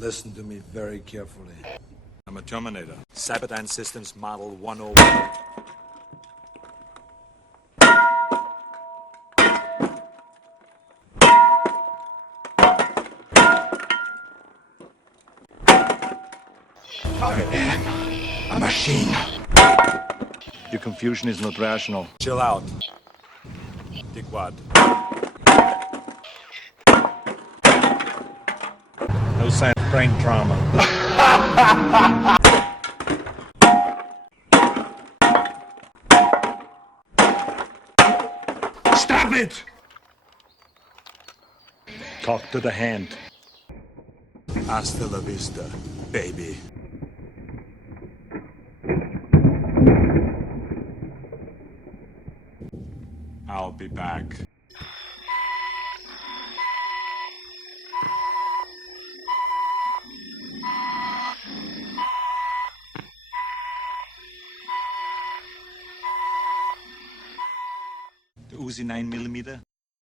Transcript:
Listen to me very carefully. I'm a Terminator. Cyberdyne Systems Model 101. I am a machine. Your confusion is not rational. Chill out. Dickwad. No sign of brain trauma. Stop it! Talk to the hand. Hasta la vista, baby. I'll be back. The Uzi 9mm